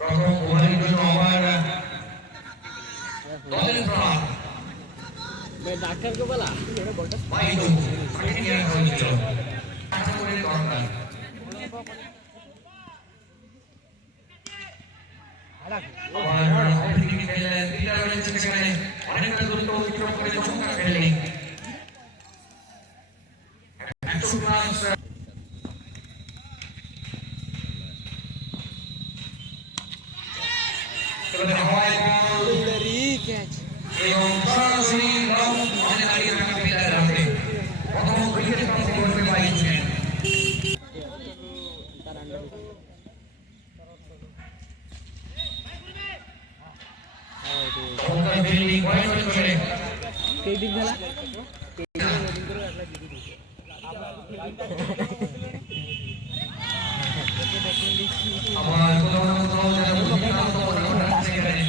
প্রথম ওভারের জন্য আমার দলের প্রাণ ডাক্তারকে বলা বাইদু তাকে নিয়ে আসা হয়েছিল আশা করে দরকার আমার অপরদিকে খেললেন লিডার রয়েছে সেখানে অনেকটা দূরত্ব অতিক্রম করে চমৎকার খেললেন একশো প্লাস হাওয়ায় বল এবং সরাসরি লং অনে দাঁড়িয়ে থাকা প্লেয়ারের হাতে প্রথম উইকেট প্রাপ্তি করবে বাইদুকে চমৎকার ফিল্ডিং পয়েন্ট চলে কে দিক খেলা আমার কোথাও না কোথাও যেন বুদ্ধিপ্রাপ্ত মনে হচ্ছে এখানে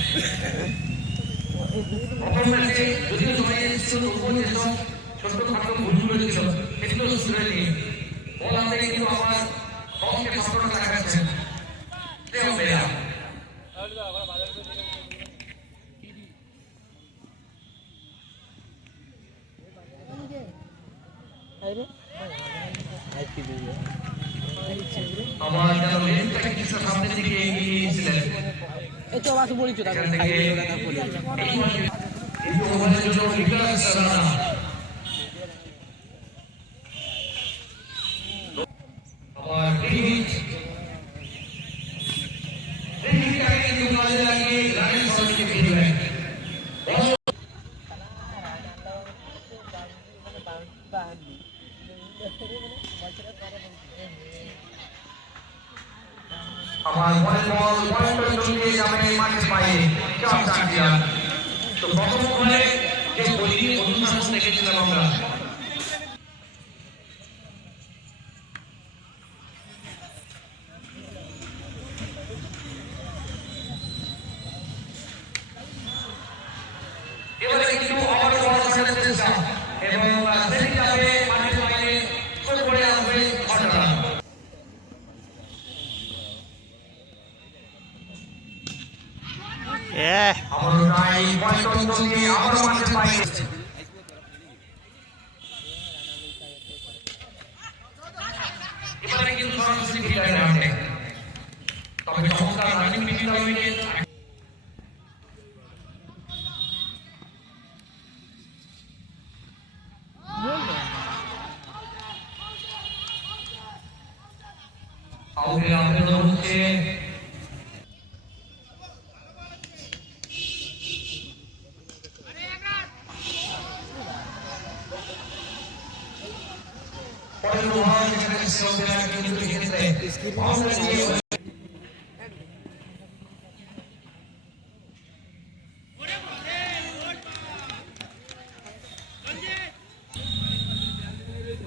প্রথম ম্যাচে যদিও জয় এসেছিল তবুও যেসব ছোট্টখাটো ভুলগুলো ছিল সেগুলো শুধরে নিয়ে বল হাতে কিন্তু আমার দলকে সফলতা দেখাচ্ছেন আমার যেন লেনটা কিছু সামনের দিকে এগিয়ে গিয়েছিলেন এই তো বাসু বলিছো তাকে এই ওভারের জন্য নিকলাস রানা আমার হিট আগে কিন্তু কাজে লাগিয়ে রানের সঙ্গে খেলবেন আমার বলের বল পয়েন্টের জন্য যাবে মাঠের বাইরে চাপ চাপিয়ান তো প্রথম ওভারে যে বোলিং অনুশাসন দেখেছিলাম আমরা এবারে কিন্তু আবার বল আসার চেষ্টা এবং সেটি যাবে মাঠের বাইরে চোখ পড়ে আসবে ঘটনা আবারও তাই পয়েন্ট দিয়ে আবারও মাঠের বাইরে এবারে কিন্তু সরাসরি ফিল্ডারের হাতে তবে চমৎকার রানিং মিডিল উইকেট আউটের আবেদন হচ্ছে পরের ওভার যেখানে শ্রীলঙ্কা কিন্তু এক্ষেত্রে বাউন্ডারি দিয়ে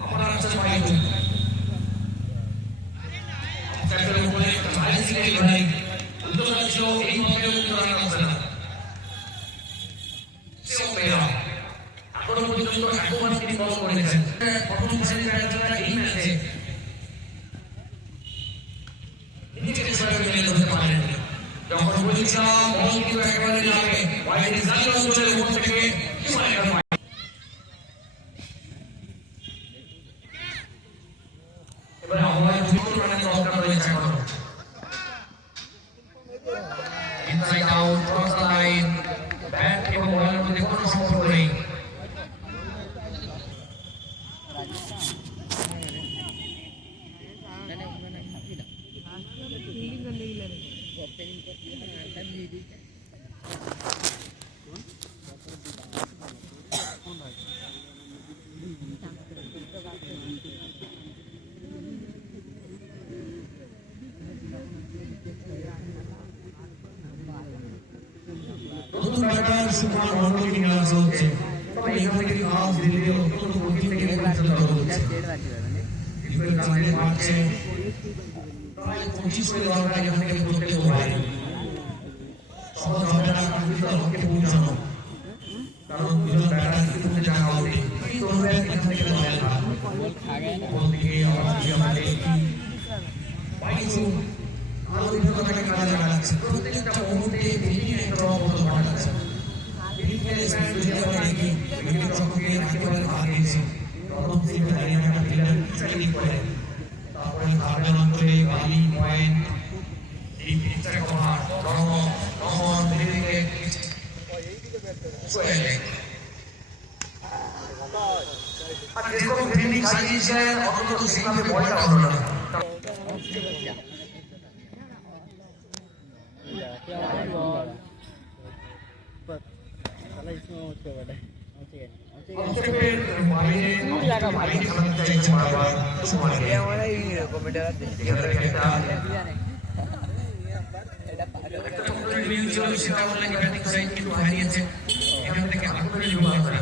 আমরা আসছে বাইদু সেক্টরের উপরে একটা লাইন সিলেক্ট ভাই উদ্যোগ ছিল এই মতে উত্তর রান আসছে না শ্রীলঙ্কা এখনো পর্যন্ত একবার তিনি বল করেছেন প্রথম শ্রেণীর ব্যাটসম্যান এই ম্যাচে নিজেকে সরে ফেলে ধরতে পারেন যখন বলছিলাম বল কিন্তু একেবারে যাবে বাইরে জাতীয় অঞ্চলের উপর থেকে এবারে আবহাওয়ায় দ্রুত রানের দরকার রয়েছে এখনো inside out cross the line bat এবং বলের মধ্যে কোনো সম্পর্ক নেই নতুন ব্যাটার সুমান মন্ডলকে নিয়ে আসা হচ্ছে তবে এখান থেকে কাজ দিল্লি অত্যন্ত গতি থেকে পরিচালিত হচ্ছে ডিফেন্স কাজে মারছে প্রায় 25 করে দরকার এখান থেকে প্রত্যেক ওভারে সহজ হবে না কম্পিউটার হকে পৌঁছানো কারণ দুজন ব্যাটার কিন্তু জায়গা হবে এই ধরবে এখান থেকে দলের না ওদিকে আবার দিকে আমাদের বাইশু আরো বিভিন্ন কাজে লাগাচ্ছে লাগছে প্রত্যেকটা মুহূর্তে ফিল্ডিং একটা রকম পাঠাচ্ছে ফিল্ডিংয়ের স্পিড যদি আমরা দেখি উইকেট রক্ষকে একেবারে ভাগিয়েছে প্রথম দিকে দাঁড়িয়ে একটা ফিল্ডার ফিল্ডিং করে তারপরে কার্ডন অঞ্চলে বালি পয়েন্ট এই পিচটা কভার রহমান উইকেট সোহেল আর যেরকম ফিল্ডিং সাজিয়েছিলেন অন্তত সেইভাবে বলটা হলো না অন্তরের বাইরে বাইরে খেলাতে চাইছে বারবার সুমানকে একটা পকেটের ভিউ ছিল সেটা বললেন ব্যাটিং সাইড কিন্তু হারিয়েছে এখান থেকে আকবরের বিভাগ করা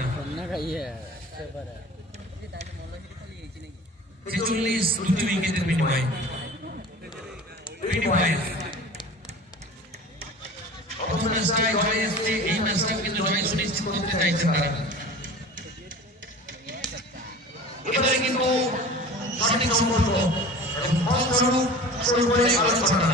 46 দুটি উইকেটের বিনিময়ে 25 প্রথম ম্যাচটায় জয় এসছে এই ম্যাচটাও কিন্তু জয় সুনিশ্চিত করতে চাইছে তারা এবারে কিন্তু সঠিক সম্পর্ক এবং ফলস্বরূপ শুরু করে আলোচনা